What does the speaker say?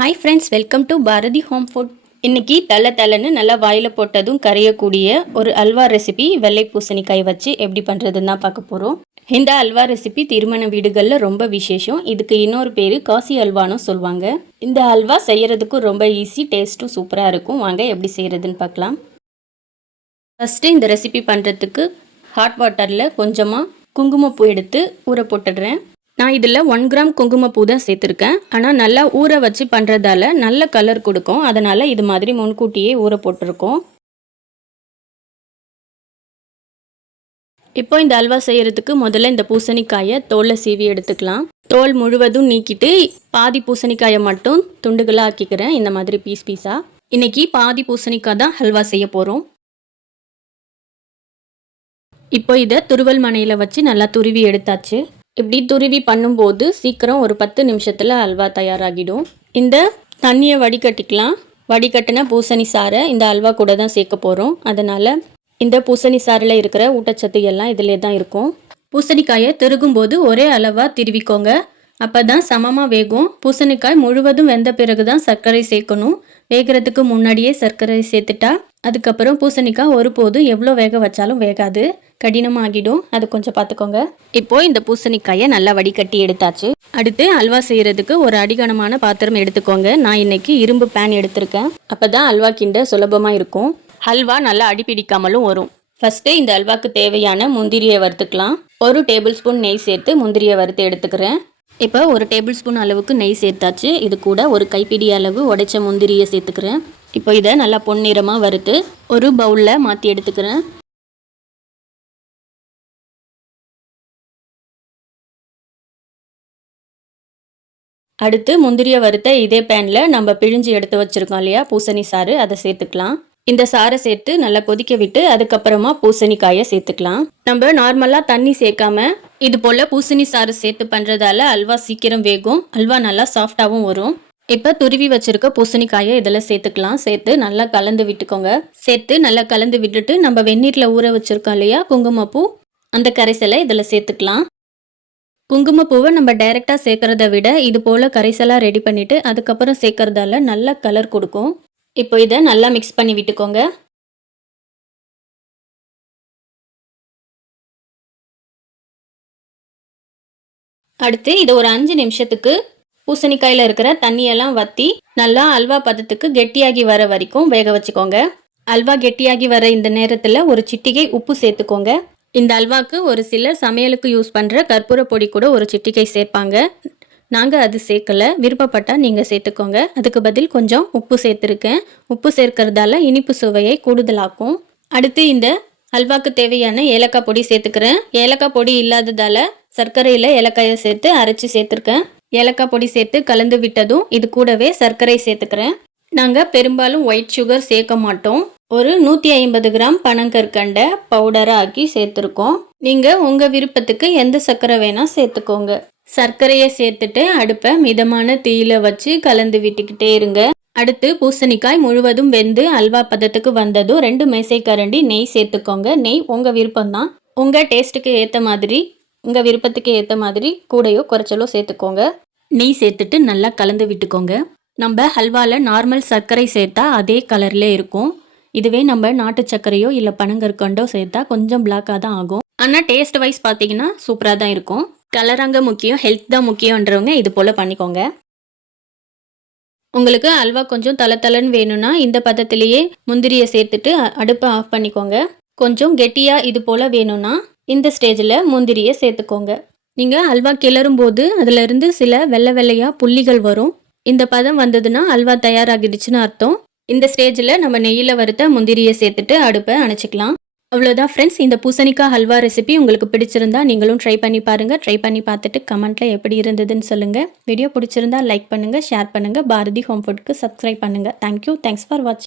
Hi friends welcome to Bharathi home food இன்னைக்கு தலை தலைன்னு நல்லா வாயில் போட்டதும் கரையக்கூடிய ஒரு அல்வா ரெசிபி வெள்ளை பூசணிக்காய் வச்சு எப்படி பண்ணுறதுன்னு தான் பார்க்க போகிறோம் இந்த அல்வா ரெசிபி திருமண வீடுகளில் ரொம்ப விசேஷம். இதுக்கு இன்னொரு பேர் காசி அல்வான்னு சொல்லுவாங்க. இந்த அல்வா செய்கிறதுக்கும் ரொம்ப ஈஸி டேஸ்ட்டும் சூப்பராக இருக்கும். வாங்க எப்படி செய்கிறதுன்னு பார்க்கலாம். ஃபஸ்ட்டு இந்த ரெசிபி பண்ணுறதுக்கு ஹாட் வாட்டரில் கொஞ்சமாக குங்குமப்பூ எடுத்து ஊற போட்டுடுறேன். நான் இதில் ஒன் கிராம் குங்குமப்பூ தான் சேர்த்துருக்கேன். ஆனால் நல்லா ஊற வச்சு பண்ணுறதால நல்ல கலர் கொடுக்கும். அதனால் இது மாதிரி முன்கூட்டியே ஊற போட்டிருக்கோம். இப்போ இந்த அல்வா செய்யறதுக்கு முதல்ல இந்த பூசணிக்காயை தோலை சீவி எடுத்துக்கலாம். தோல் முழுவதும் நீக்கிட்டு பாதி பூசணிக்காயை மட்டும் துண்டுகளாக ஆக்கிக்கிறேன். இந்த மாதிரி பீஸ் பீஸாக இன்னைக்கு பாதி பூசணிக்காய் தான் ஹல்வா செய்ய போகிறோம் இப்போ இதை துருவல் மனையில் வச்சு நல்லா துருவி எடுத்தாச்சு. இப்படி துருவி பண்ணும்போது சீக்கிரம் ஒரு பத்து நிமிஷத்தில் அல்வா தயாராகிடும். இந்த தண்ணியை வடிகட்டிக்கலாம். வடிகட்டின பூசணி சாறை இந்த அல்வா கூட தான் சேர்க்க போகிறோம் அதனால் இந்த பூசணி சாறில் இருக்கிற ஊட்டச்சத்து எல்லாம் இதிலே தான் இருக்கும். பூசணிக்காயை திருகும்போது ஒரே அளவாக திருவிக்கோங்க. அப்போ தான் சமமாக வேகும். பூசணிக்காய் முழுவதும் வெந்த பிறகு தான் சர்க்கரை சேர்க்கணும். வேகிறதுக்கு முன்னாடியே சர்க்கரை சேர்த்துட்டா அதுக்கப்புறம் பூசணிக்காய் ஒருபோதும் எவ்வளோ வேக வச்சாலும் வேகாது. கடினமாகிடும். அது கொஞ்சம் பார்த்துக்கோங்க. இப்போ இந்த பூசணிக்காயை நல்லா வடிகட்டி எடுத்தாச்சு. அடுத்து அல்வா செய்கிறதுக்கு ஒரு அடிகனமான பாத்திரம் எடுத்துக்கோங்க. நான் இன்னைக்கு இரும்பு பேன் எடுத்திருக்கேன். அப்பதான் அல்வா கிண்ட சுலபமாக இருக்கும். ஹல்வா நல்லா அடிப்பிடிக்காமலும் வரும். ஃபஸ்ட்டு இந்த அல்வாக்கு தேவையான முந்திரியை வறுத்துக்கலாம். ஒரு டேபிள் ஸ்பூன் நெய் சேர்த்து முந்திரியை வறுத்து எடுத்துக்கிறேன். இப்போ ஒரு டேபிள் ஸ்பூன் அளவுக்கு நெய் சேர்த்தாச்சு. இது கூட ஒரு கைப்பிடி அளவு உடைச்ச முந்திரியை சேர்த்துக்கிறேன். இப்போ இதை நல்லா பொன்னிறமாக வறுத்து ஒரு பவுலில் மாற்றி எடுத்துக்கிறேன். அடுத்து முந்திரியை வறுத்த இதே பேனில் நம்ம பிழிஞ்சு எடுத்து வச்சுருக்கோம் இல்லையா பூசணி சாறு அதை சேர்த்துக்கலாம். இந்த சாறை சேர்த்து நல்லா கொதிக்க விட்டு அதுக்கப்புறமா பூசணிக்காயை சேர்த்துக்கலாம். நம்ம நார்மலாக தண்ணி சேர்க்காம இது போல் பூசணி சாறு சேர்த்து பண்ணுறதால அல்வா சீக்கிரம் வேகும். அல்வா நல்லா சாஃப்டாகவும் வரும். இப்போ துருவி வச்சிருக்க பூசணிக்காயை இதில் சேர்த்துக்கலாம். சேர்த்து நல்லா கலந்து விட்டுக்கோங்க. சேர்த்து நல்லா கலந்து விட்டுட்டு நம்ம வெந்நீரில் ஊற வச்சுருக்கோம் இல்லையா? குங்குமப்பூ. அந்த கரைசலை இதில் சேர்த்துக்கலாம். குங்குமப்பூவை நம்ம டைரெக்டாக சேர்க்கறத விட இது போல் கரைசலாக ரெடி பண்ணிவிட்டு அதுக்கப்புறம் சேர்க்கறதால நல்லா கலர் கொடுக்கும். இப்போ இதை நல்லா மிக்ஸ் பண்ணி விட்டுக்கோங்க. அடுத்து இதை ஒரு அஞ்சு நிமிஷத்துக்கு பூசணிக்காயில் இருக்கிற தண்ணியெல்லாம் வற்றி நல்லா அல்வா பதத்துக்கு கெட்டியாகி வர வரைக்கும் வேக வச்சுக்கோங்க. அல்வா கெட்டியாகி வர இந்த நேரத்தில் ஒரு சிட்டிகை உப்பு சேர்த்துக்கோங்க. இந்த அல்வாக்கு ஒரு சிலர் சமையலுக்கு யூஸ் பண்ணுற கற்பூர பொடி கூட ஒரு சிட்டிகை சேர்ப்பாங்க. நாங்கள் அது சேர்க்கல. விருப்பப்பட்டால் நீங்கள் சேர்த்துக்கோங்க. அதுக்கு பதில் கொஞ்சம் உப்பு சேர்த்துருக்கேன். உப்பு சேர்க்கறதால இனிப்பு சுவையை கூடுதலாக்கும். அடுத்து இந்த அல்வாக்கு தேவையான ஏலக்காய் பொடி சேர்த்துக்கிறேன். ஏலக்காய் பொடி இல்லாததால் சர்க்கரையில் ஏலக்காயை சேர்த்து அரைச்சி சேர்த்துருக்கேன். ஏலக்காய் பொடி சேர்த்து கலந்து விட்டதும் இது கூடவே சர்க்கரை சேர்த்துக்கிறேன். நாங்கள் பெரும்பாலும் ஒயிட் சுகர் சேர்க்க மாட்டோம். ஒரு நூற்றி ஐம்பது கிராம் பனங்கற்கண்டை பவுடராக ஆக்கி சேர்த்துருக்கோம். நீங்கள் உங்கள் விருப்பத்துக்கு எந்த சர்க்கரை வேணால் சேர்த்துக்கோங்க. சர்க்கரையை சேர்த்துட்டு அடுப்பை மிதமான தீயில வச்சு கலந்து விட்டுக்கிட்டே இருங்க. அடுத்து பூசணிக்காய் முழுவதும் வெந்து அல்வா பதத்துக்கு வந்ததும் ரெண்டு மேசைக்கரண்டி நெய் சேர்த்துக்கோங்க. நெய் உங்கள் விருப்பம்தான். உங்கள் டேஸ்ட்டுக்கு ஏற்ற மாதிரி உங்கள் விருப்பத்துக்கு ஏற்ற மாதிரி கூடையோ குறைச்சலோ சேர்த்துக்கோங்க. நெய் சேர்த்துட்டு நல்லா கலந்து விட்டுக்கோங்க. நம்ம ஹல்வாவில் நார்மல் சர்க்கரை சேர்த்தா அதே கலரில் இருக்கும். இதுவே நம்ம நாட்டு சர்க்கரையோ இல்லை பனங்கற்கண்டோ சேர்த்தா கொஞ்சம் பிளாக்காக தான் ஆகும். ஆனால் டேஸ்ட் வைஸ் பார்த்தீங்கன்னா சூப்பராக தான் இருக்கும். கலராங்க முக்கியம் ஹெல்த் தான் முக்கியன்றவங்க இது போல் பண்ணிக்கோங்க. உங்களுக்கு அல்வா கொஞ்சம் தலை தலைன்னு வேணும்னா இந்த பதத்திலேயே முந்திரியை சேர்த்துட்டு அடுப்பை ஆஃப் பண்ணிக்கோங்க. கொஞ்சம் கெட்டியாக இது போல் வேணும்னா இந்த ஸ்டேஜில் முந்திரியை சேர்த்துக்கோங்க. நீங்கள் அல்வா கிளறும் போது அதிலிருந்து சில வெள்ளை வெள்ளையாக புள்ளிகள் வரும். இந்த பதம் வந்ததுன்னா அல்வா தயாராகிடுச்சுன்னு அர்த்தம். இந்த ஸ்டேஜில் நம்ம நெய்யில் வறுத்த முந்திரியை சேர்த்துட்டு அடுப்பை அணைச்சிக்கலாம். அவ்வளோதான் ஃப்ரெண்ட்ஸ் இந்த பூசணிக்காய் ஹல்வா ரெசிபி உங்களுக்கு பிடிச்சிருந்தா நீங்களும் ட்ரை பண்ணி பாருங்கள் ட்ரை பண்ணி பார்த்துட்டு கமெண்ட்டில் எப்படி இருந்ததுன்னு சொல்லுங்கள் வீடியோ பிடிச்சிருந்தா லைக் பண்ணுங்கள் ஷேர் பண்ணுங்கள் பாரதி ஹோம் ஃபுட்க்கு சப்ஸ்கிரைப் பண்ணுங்கள் தேங்க்யூ தேங்க்ஸ் ஃபார் வாட்சிங்